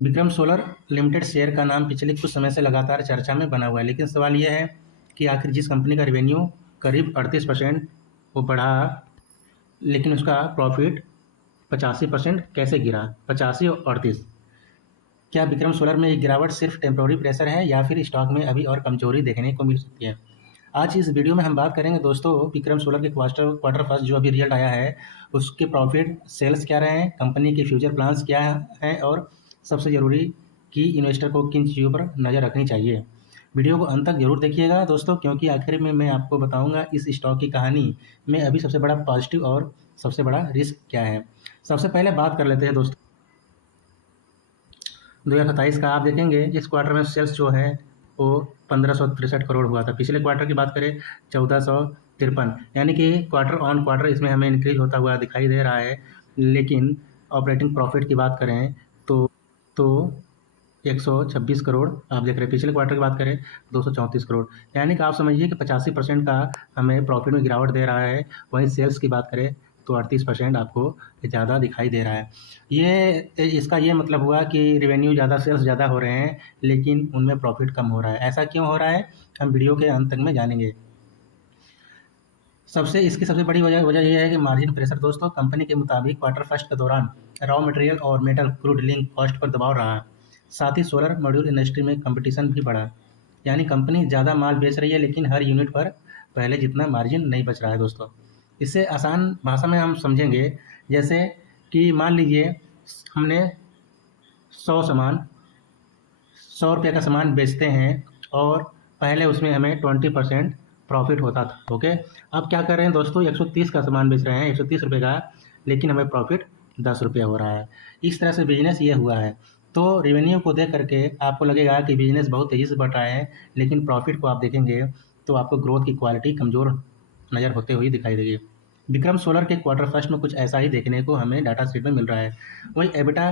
Vikram solar limited share का नाम पिछले कुछ समय से लगातार चर्चा में बना हुआ है, लेकिन सवाल यह है कि आखिर जिस कंपनी का रेवेन्यू करीब 38% वो बढ़ा, लेकिन उसका प्रॉफिट 85% कैसे गिरा? 85 और 38। क्या विक्रम सोलर में ये गिरावट सिर्फ टेम्पररी प्रेशर है या फिर स्टॉक में अभी और कमजोरी देखने को मिल सकती है? आज इस वीडियो में हम बात करेंगे दोस्तों, विक्रम सोलर के क्वार्टर फर्स्ट जो अभी रिजल्ट आया है उसके प्रॉफिट सेल्स क्या रहे हैं, कंपनी के फ्यूचर प्लान्स क्या हैं और सबसे ज़रूरी कि इन्वेस्टर को किन चीज़ों पर नज़र रखनी चाहिए। वीडियो को अंत तक जरूर देखिएगा दोस्तों, क्योंकि आखिर में मैं आपको बताऊंगा इस स्टॉक की कहानी में अभी सबसे बड़ा पॉजिटिव और सबसे बड़ा रिस्क क्या है। सबसे पहले बात कर लेते हैं दोस्तों 2027 का। आप देखेंगे इस क्वार्टर में सेल्स जो है वो 1563 करोड़ हुआ था। पिछले क्वार्टर की बात करें 1453, यानी कि क्वार्टर ऑन क्वार्टर इसमें हमें इंक्रीज होता हुआ दिखाई दे रहा है। लेकिन ऑपरेटिंग प्रॉफिट की बात करें तो 126 करोड़ आप देख रहे हैं। पिछले क्वार्टर की बात करें 234 करोड़, यानी कि आप समझिए कि 85% का हमें प्रॉफिट में गिरावट दे रहा है। वहीं सेल्स की बात करें तो 38% आपको ज़्यादा दिखाई दे रहा है। इसका ये मतलब हुआ कि रेवेन्यू ज़्यादा, सेल्स ज़्यादा हो रहे हैं, लेकिन उनमें प्रॉफिट कम हो रहा है। ऐसा क्यों हो रहा है हम वीडियो के अंत तक में जानेंगे। इसकी सबसे बड़ी वजह वजह यह है कि मार्जिन प्रेशर। दोस्तों, कंपनी के मुताबिक क्वार्टर फर्स्ट के दौरान रॉ मटेरियल और metal crude link cost per दबाव रहा। साथ ही सोलर मॉड्यूल इंडस्ट्री में कंपटीशन भी बढ़ा, यानी कंपनी ज़्यादा माल बेच रही है लेकिन हर यूनिट पर पहले जितना मार्जिन नहीं बच रहा है। दोस्तों, इससे आसान भाषा में हम समझेंगे, जैसे कि मान लीजिए हमने 100 रुपये का सामान बेचते हैं और पहले उसमें हमें 20% प्रॉफिट होता था। ओके, अब क्या कर रहे हैं दोस्तों, 130 का सामान बेच रहे हैं, 130 रुपये का, लेकिन हमें प्रॉफिट 10 रुपये हो रहा है। इस तरह से बिजनेस ये हुआ है। तो रेवेन्यू को देख करके आपको लगेगा कि बिजनेस बहुत तेज़ी से बढ़ रहा है, लेकिन प्रॉफिट को आप देखेंगे तो आपको ग्रोथ की क्वालिटी कमज़ोर नज़र होते हुए दिखाई देगी। विक्रम सोलर के क्वार्टर फर्स्ट में कुछ ऐसा ही देखने को हमें डाटा शीट में मिल रहा है। वही एबिटा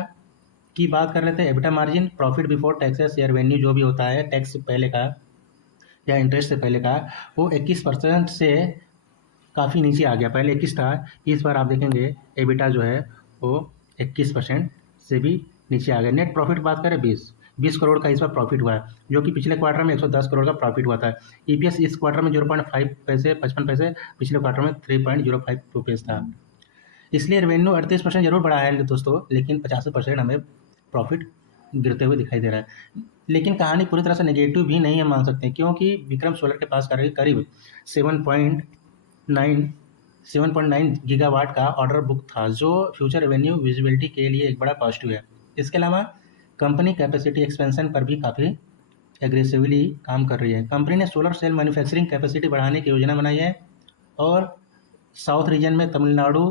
की बात कर लेते हैं। EBITDA margin, profit before taxes या रेवेन्यू जो भी होता है, टैक्स से पहले का या इंटरेस्ट से पहले का, वो 21% से काफ़ी नीचे आ गया। पहले 21 था, इस बार आप देखेंगे एबिटा जो है वो 21% से भी नीचे आ गया। नेट प्रॉफिट बात करें 20 करोड़ का इस बार प्रॉफिट हुआ है, जो कि पिछले क्वार्टर में 110 करोड़ का प्रॉफिट हुआ था। ईपीएस इस क्वार्टर में 0.5 पैसे 55 पैसे, पिछले क्वार्टर में 3.05 रुपीज़ था। इसलिए रेवेन्यू 38% जरूर बढ़ा है दोस्तों, लेकिन 85% हमें प्रॉफिट गिरते हुए दिखाई दे रहा है। लेकिन कहानी पूरी तरह से नेगेटिव भी नहीं हम मान सकते, क्योंकि विक्रम सोलर के पास करीब 7.9 गीगावाट का ऑर्डर बुक था, जो फ्यूचर रेवेन्यू विजिबिलिटी के लिए एक बड़ा पॉजिटिव है। इसके अलावा कंपनी कैपेसिटी एक्सपेंशन पर भी काफ़ी एग्रेसिवली काम कर रही है। कंपनी ने सोलर सेल मैन्युफैक्चरिंग कैपेसिटी बढ़ाने की योजना बनाई है और साउथ रीजन में तमिलनाडु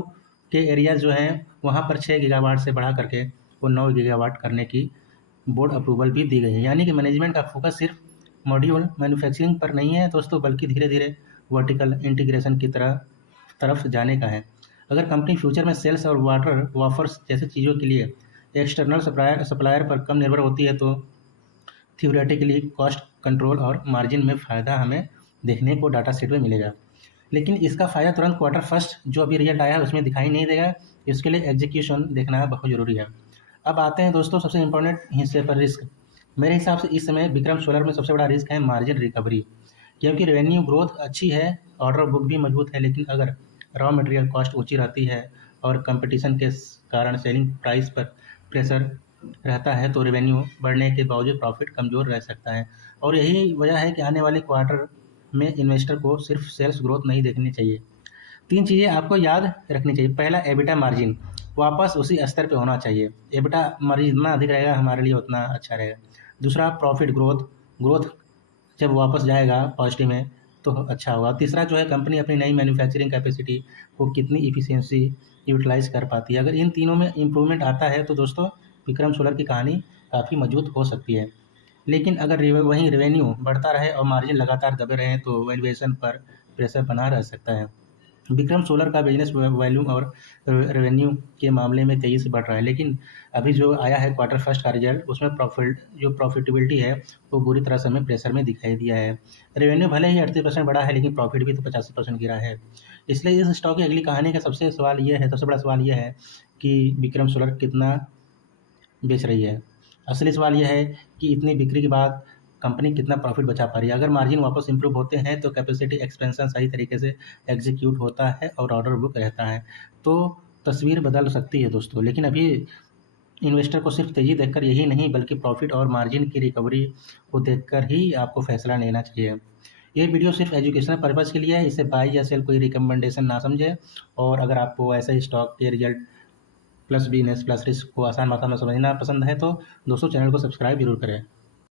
के एरिया जो हैं वहाँ पर 6 गीगावाट से बढ़ा करके वो 9 गीगावाट करने की बोर्ड अप्रूवल भी दी गई है। यानी कि मैनेजमेंट का फोकस सिर्फ मॉड्यूल मैन्युफैक्चरिंग पर नहीं है दोस्तों, बल्कि धीरे धीरे वर्टिकल इंटीग्रेशन की तरफ जाने का है। अगर कंपनी फ्यूचर में सेल्स और वाटर वाफर्स जैसी चीज़ों के लिए एक्सटर्नल सप्लायर पर कम निर्भर होती है तो थियोरेटिकली कॉस्ट कंट्रोल और मार्जिन में फ़ायदा हमें देखने को डाटा सेट में मिलेगा। लेकिन इसका फ़ायदा तुरंत क्वार्टर फर्स्ट जो अभी रिजल्ट आया है उसमें दिखाई नहीं देगा। इसके लिए एग्जीक्यूशन देखना बहुत ज़रूरी है। अब आते हैं दोस्तों सबसे इम्पोर्टेंट हिस्से पर, रिस्क। मेरे हिसाब से इस समय विक्रम सोलर में सबसे बड़ा रिस्क है मार्जिन रिकवरी, क्योंकि रेवेन्यू ग्रोथ अच्छी है, ऑर्डर बुक भी मजबूत है, लेकिन अगर रॉ मटेरियल कॉस्ट ऊँची रहती है और कंपटीशन के कारण सेलिंग प्राइस पर प्रेशर रहता है तो रेवेन्यू बढ़ने के बावजूद प्रॉफिट कमज़ोर रह सकता है। और यही वजह है कि आने वाले क्वार्टर में इन्वेस्टर को सिर्फ सेल्स ग्रोथ नहीं देखनी चाहिए। 3 चीज़ें आपको याद रखनी चाहिए। पहला, एबिटा मार्जिन वापस उसी स्तर पे होना चाहिए। एबिटा मार्जिन जितना अधिक रहेगा हमारे लिए उतना अच्छा रहेगा। दूसरा, प्रॉफिट ग्रोथ जब वापस जाएगा पॉजिटिव में तो अच्छा होगा। तीसरा जो है, कंपनी अपनी नई मैन्युफैक्चरिंग कैपेसिटी को कितनी इफिशियंसी यूटिलाइज कर पाती है। अगर इन तीनों में इम्प्रूवमेंट आता है तो दोस्तों विक्रम सोलर की कहानी काफ़ी मजबूत हो सकती है। लेकिन अगर वहीं रेवेन्यू बढ़ता रहे और मार्जिन लगातार दबे रहें तो वैल्यूएशन पर प्रेशर बना रह सकता है। विक्रम सोलर का बिजनेस वॉल्यूम और रेवेन्यू के मामले में तेज़ी से बढ़ रहा है, लेकिन अभी जो आया है क्वार्टर फर्स्ट का रिजल्ट उसमें प्रॉफिटेबिलिटी है वो बुरी तरह से हमें प्रेशर में दिखाई दिया है। रेवेन्यू भले ही 38% बढ़ा है, लेकिन प्रॉफिट भी तो 85% गिरा है। इसलिए इस स्टॉक की अगली कहानी का सबसे बड़ा सवाल ये है कि विक्रम सोलर कितना बेच रही है। असली सवाल यह है कि इतनी बिक्री के बाद कंपनी कितना प्रॉफिट बचा पा रही है। अगर मार्जिन वापस इंप्रूव होते हैं तो कैपेसिटी एक्सपेंशन सही तरीके से एग्जीक्यूट होता है और ऑर्डर बुक रहता है, तो तस्वीर बदल सकती है दोस्तों। लेकिन अभी इन्वेस्टर को सिर्फ तेज़ी देखकर यही नहीं, बल्कि प्रॉफिट और मार्जिन की रिकवरी को देखकर ही आपको फैसला लेना चाहिए। ये वीडियो सिर्फ एजुकेशनल पर्पज़ के लिए है, इसे बाई या सेल कोई रिकमेंडेशन ना समझे। और अगर आपको ऐसे स्टॉक के result plus business plus risk को आसान भाषा में समझना पसंद है तो दोस्तों चैनल को सब्सक्राइब जरूर करें।